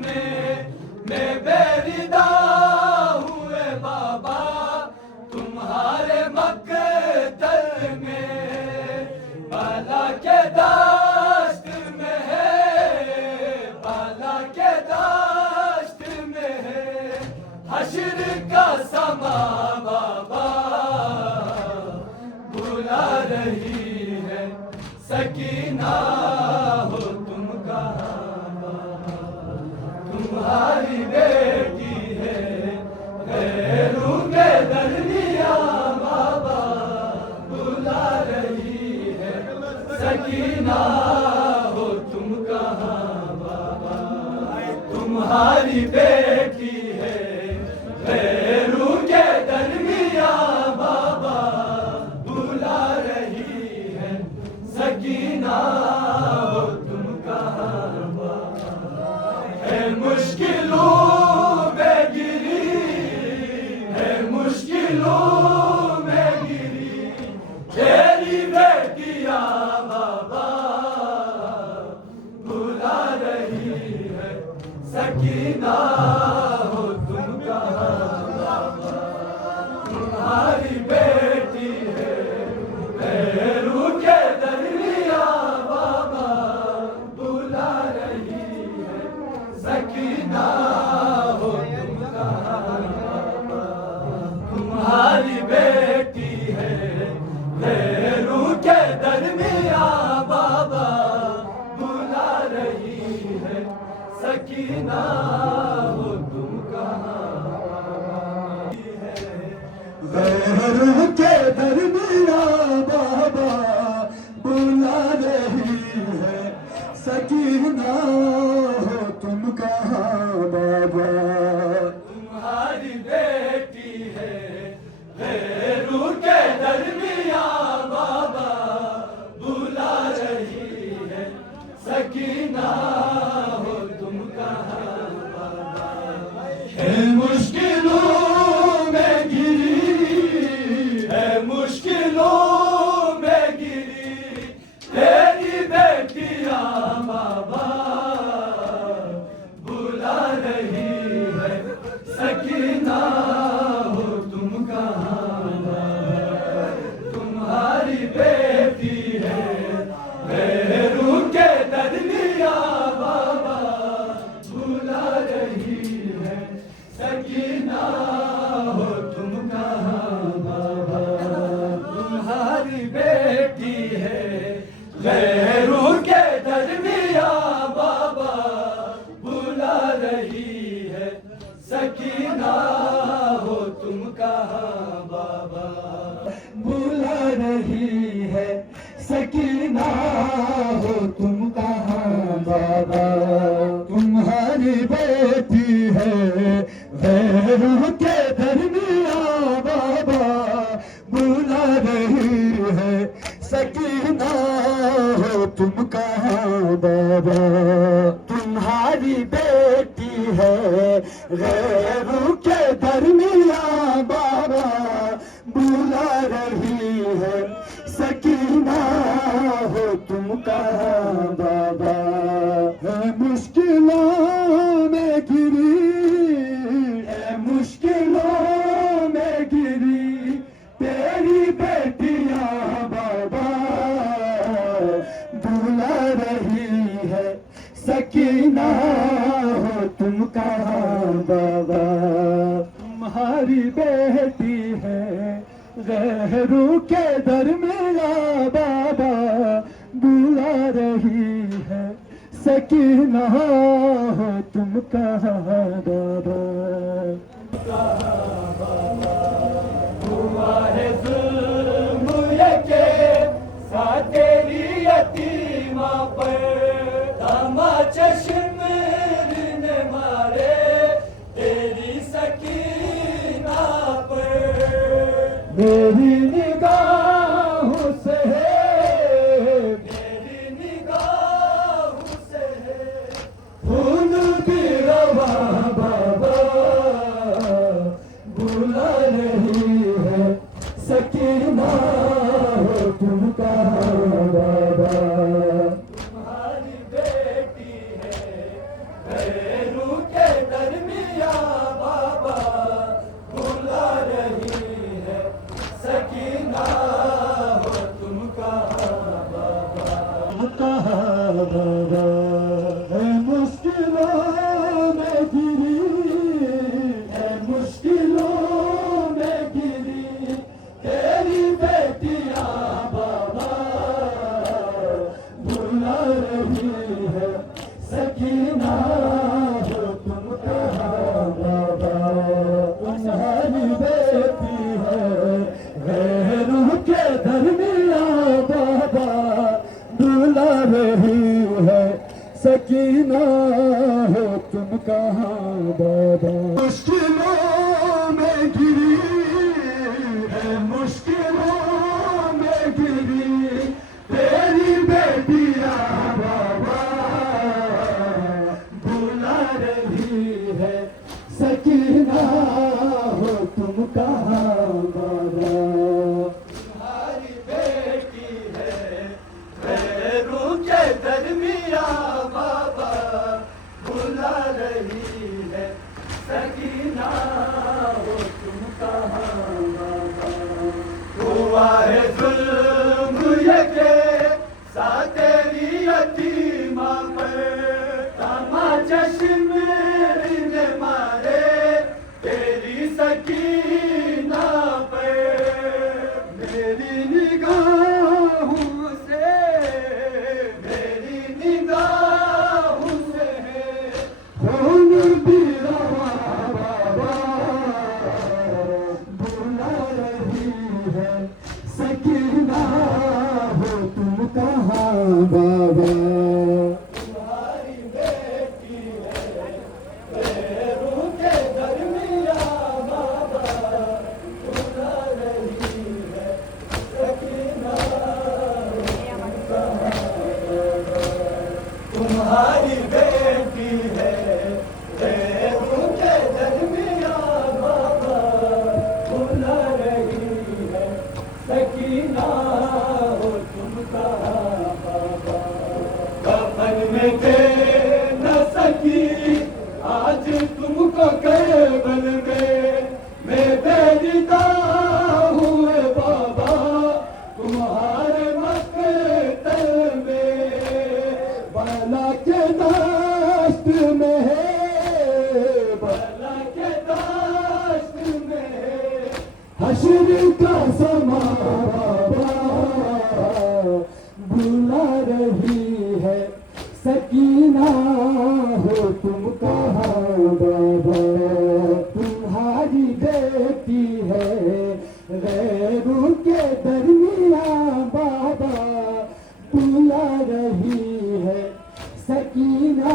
मैं बेरिदा हुए बाबा तुम्हारे मकतल में। बाला के दाश्त में है, बाला के दाश्त में है हश्र का समा बाबा बुला रही है सकीना हो तुम कहाँ। तुम्हारी बेटी है गैरों के दरमिया बाबा बुला रही है सकीना हो तुम कहाँ बाबा। तुम्हारी बेटी है गैरों के दरमिया बाबा बुला रही है सकीना हो तुम कहाँ बाबा। है मुश्किलों में गिरी, है मुश्किलों में गिरी तेरी बेटिया बाबा बुला रही है सकीना हो तुम कहाँ बाबा। तुम्हारी बेटी है गैरों के दरमिया बाबा बुला रही है सकीना हो तुम कहाँ बाबा। तुम्हारी बेटी है गैरों के दरमिया बाबा बुला रही है सकीना हो तुम कहाँ। गैरों के दरमिया बाबा बुला रही है सकीना हो तुम कहाँ बाबा। तुम्हारी बेटी है गैरों के दरमिया बाबा बुला रही है सकीना हो तुम कहाँ बाबा। है मुश्किलों में गिरी, है मुश्किलों में गिरी तेरी बेटिया बाबा बुला रही है सकीना हो तुम कहाँ बाबा। तुम्हारी बेटी है गैरों के दरमिया बाबा बुला रही है सकीना हो तुम कहाँ बाबा। तुम्हारी बेटी है गैरों के दरमिया बाबा बुला रही है सकीना हो तुम कहाँ बाबा। बुला रही है सकीना हो तुम कहाँ बाबा। तुम्हारी बेटी है गैरों के दरमिया बाबा बुला रही है सकीना हो तुम कहाँ बाबा। तुम्हारी बेटी है गैरों के दरमिया बाबा बुला रही है सकीना हो तुम कहाँ बाबा। है मुश्किलों में गिरी, है मुश्किलों में गिरी तेरी बेटिया बाबा बुला रही है सकीना हो तुम कहाँ बाबा। तुम्हारी बेटी है गैरों के दरमिया बाबा बुला रही है सकीना हो तुम कहाँ बाबा। हुआ है जुल्म यके साथ तेरी यतीमा पर दामा चश्म ने मारे तेरी सकीना पर। मेरी निगाहों से है, मेरी निगाहों से है खून भी रवा बाबा बुला रही है सकीना हो तुम कहाँ बाबा। तुम्हारी बेटी है गैरों बाबा है मुश्किलों में गिरी है मुश्किलों में गिरी तेरी बेटियां बाबा बुला रही है सकीना हो तुम कहाँ बाबा तुम्हारी बेटी है गैरों के दरमियाँ बाबा बुला रही है सकीना हो तुम कहाँ बाबा मुश्किलों में गिरी है मुश्किलों में गिरी तेरी बेटियां बाबा बुला रही है सकीना हो तुम कहाँ बाबा तुम्हारी बेटी है पैरों के दरमियाँ बाबा बुला रही है सकीना हो तुम कहाँ बाबा हुआ है जुल्म ये के साथ तेरी यतीमा पर तमाचा शिमरी ने मारे तेरी सकीना पर मेरी निगाहों से मेरी निगाहों से खून भी रवा बाबा बुला रही है सकीना हो तुम कहाँ बाबा तुम्हारी बेटी है पैरों के दरमियाँ बाबा बुला रही है सकीना तुम्हारी बेटी है पैरों के दरमियाँ बाबा बुला रही है सकीना हो तुम कहाँ बाबा कफन में दे न सकी आज तुमको केवल में बेरिदा हुए बाबा तुम्हारे मकतल में बाला के दास्त में है भला के दाश्त में हश्र का समा बाबा बुला रही है सकीना हो तुम कहाँ बाबा तुम्हारी बेटी है गैरों के दरमियाँ बाबा बुला रही है सकीना